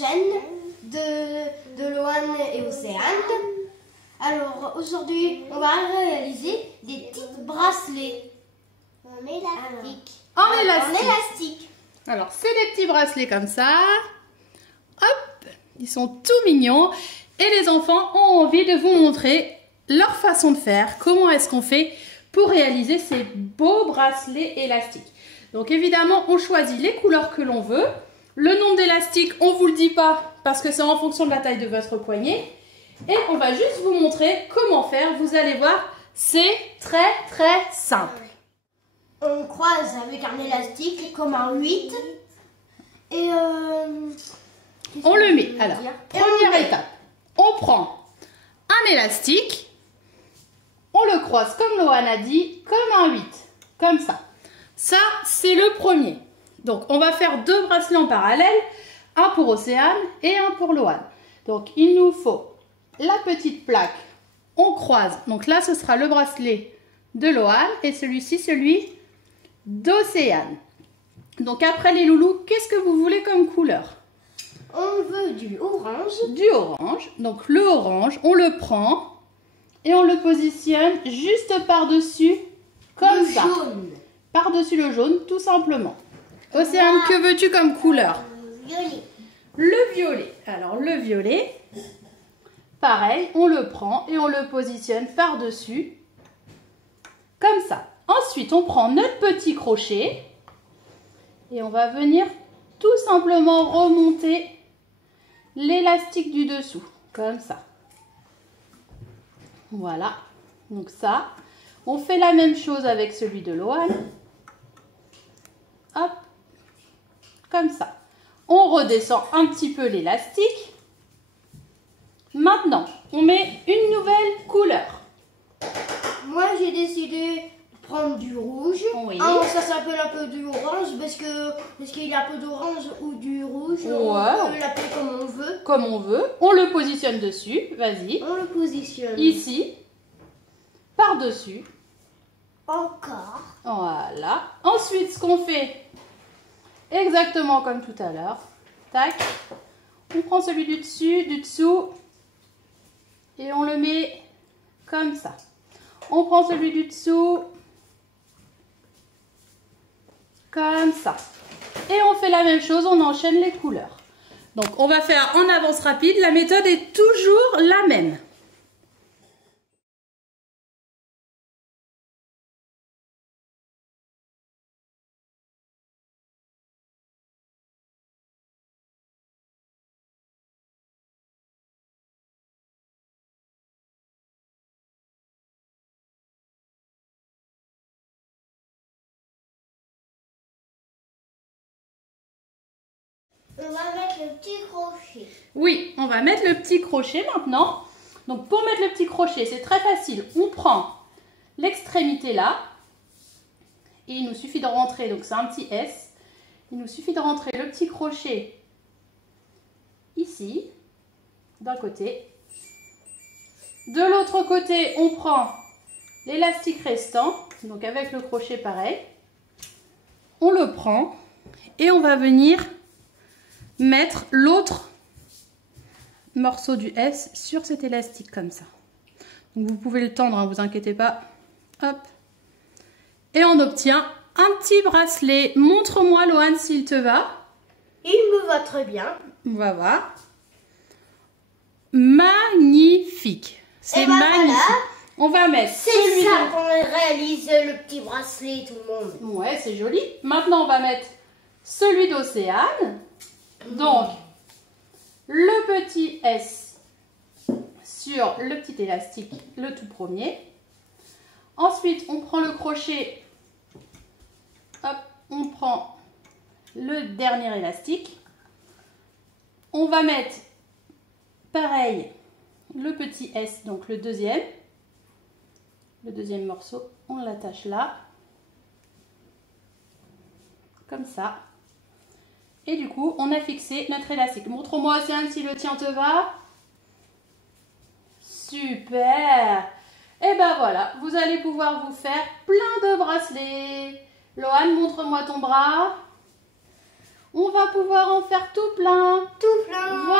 chaîne de Loane et Océane. Alors aujourd'hui, on va réaliser des petits bracelets en élastique. En élastique. Alors c'est des petits bracelets comme ça. Hop, ils sont tout mignons. Et les enfants ont envie de vous montrer leur façon de faire. Comment est-ce qu'on fait pour réaliser ces beaux bracelets élastiques. Donc évidemment, on choisit les couleurs que l'on veut. Le nombre d'élastiques, on ne vous le dit pas parce que c'est en fonction de la taille de votre poignet. Et on va juste vous montrer comment faire. Vous allez voir, c'est très simple. On croise avec un élastique comme un 8. Et on le met. Alors, première étape, on prend un élastique. On le croise comme Loane a dit, comme un 8. Comme ça. Ça, c'est le premier. Donc, on va faire deux bracelets en parallèle. Un pour Océane et un pour Loane. Donc, il nous faut la petite plaque. On croise. Donc là, ce sera le bracelet de Loane et celui-ci, celui d'Océane. Donc, après les loulous, qu'est-ce que vous voulez comme couleur? On veut du orange. Du orange. Donc, le orange, on le prend et on le positionne juste par-dessus, comme ça. Jaune. Par-dessus le jaune, tout simplement. Océane, que veux-tu comme couleur? Violet. Le violet. Alors, le violet, pareil, on le prend et on le positionne par-dessus, comme ça. Ensuite, on prend notre petit crochet et on va venir tout simplement remonter l'élastique du dessous, comme ça. Voilà. Donc ça, on fait la même chose avec celui de Loane. Hop, comme ça. On redescend un petit peu l'élastique. Maintenant, on met une nouvelle couleur. Moi, j'ai décidé de prendre du rouge. Oui. Ah, ça s'appelle un peu du orange parce qu'il y a un peu d'orange ou du rouge. Ouais. On peut l'appeler comme on veut. Comme on veut. On le positionne dessus. Vas-y. On le positionne. Ici. Par-dessus. Encore. Voilà. Ensuite, ce qu'on fait, exactement comme tout à l'heure. Tac. On prend celui du dessus, du dessous. Et on le met comme ça. On prend celui du dessous. Comme ça. Et on fait la même chose, on enchaîne les couleurs. Donc, on va faire en avance rapide. La méthode est toujours la même. On va mettre le petit crochet. Oui, on va mettre le petit crochet maintenant. Donc, pour mettre le petit crochet, c'est très facile. On prend l'extrémité là. Et il nous suffit de rentrer, donc c'est un petit S. Il nous suffit de rentrer le petit crochet ici, d'un côté. De l'autre côté, on prend l'élastique restant. Donc, avec le crochet pareil. On le prend et on va venir mettre l'autre morceau du S sur cet élastique comme ça. Donc vous pouvez le tendre, hein, vous inquiétez pas. Hop. Et on obtient un petit bracelet. Montre-moi, Loane, s'il te va. Il me va très bien. On va voir. Magnifique. C'est magnifique. Voilà. On va mettre C'est celui ça qu'on réalise le petit bracelet, tout le monde. Ouais, c'est joli. Maintenant, on va mettre celui d'Océane. Donc, le petit S sur le petit élastique, le tout premier. Ensuite, on prend le crochet. Hop, on prend le dernier élastique. On va mettre, pareil, le petit S, donc le deuxième. Le deuxième morceau, on l'attache là. Comme ça. Et du coup, on a fixé notre élastique. Montre-moi, Océane, si le tien te va. Super! Et ben voilà, vous allez pouvoir vous faire plein de bracelets. Loane, montre-moi ton bras. On va pouvoir en faire tout plein. Tout plein. Voilà.